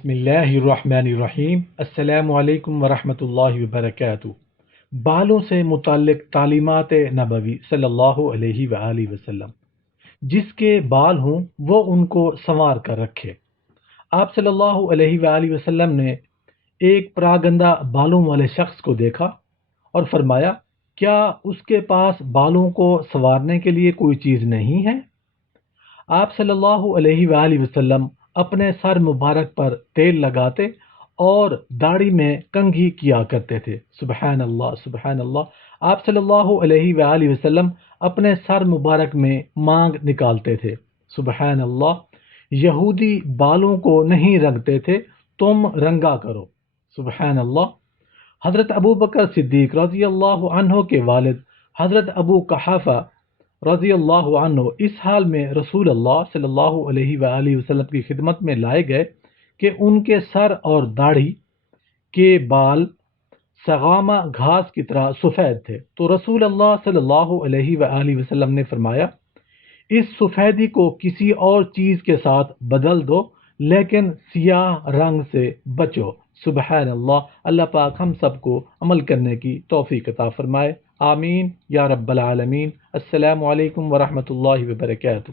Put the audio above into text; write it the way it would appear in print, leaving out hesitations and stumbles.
بسم اللہ الرحمن الرحیم۔ السلام علیکم ورحمۃ اللہ وبرکاتہ۔ بالوں سے متعلق تعلیمات نبوی صلی اللہ علیہ وآلہ وسلم۔ جس کے بال ہوں وہ ان کو سنوار کر رکھے۔ آپ صلی اللہ علیہ وآلہ وسلم نے ایک پراگندہ بالوں والے شخص کو دیکھا اور فرمایا، کیا اس کے پاس بالوں کو سنوارنے کے لیے کوئی چیز نہیں ہے؟ آپ صلی اللہ علیہ وآلہ وسلم اپنے سر مبارک پر تیل لگاتے اور داڑھی میں کنگھی کیا کرتے تھے۔ سبحان اللہ سبحان اللہ۔ آپ صلی اللہ علیہ وآلہ وسلم اپنے سر مبارک میں مانگ نکالتے تھے۔ سبحان اللہ۔ یہودی بالوں کو نہیں رنگتے تھے، تم رنگا کرو۔ سبحان اللہ۔ حضرت ابو بکر صدیق رضی اللہ عنہ کے والد حضرت ابو قحافہ رضی اللہ عنہ اس حال میں رسول اللہ صلی اللہ علیہ وآلہ وسلم کی خدمت میں لائے گئے کہ ان کے سر اور داڑھی کے بال سغامہ گھاس کی طرح سفید تھے، تو رسول اللہ صلی اللہ علیہ وآلہ وسلم نے فرمایا، اس سفیدی کو کسی اور چیز کے ساتھ بدل دو، لیکن سیاہ رنگ سے بچو۔ سبحان اللہ۔ اللہ پاک ہم سب کو عمل کرنے کی توفیق عطا فرمائے، آمین یا رب العالمین۔ السلام علیکم ورحمۃ اللہ وبرکاتہ۔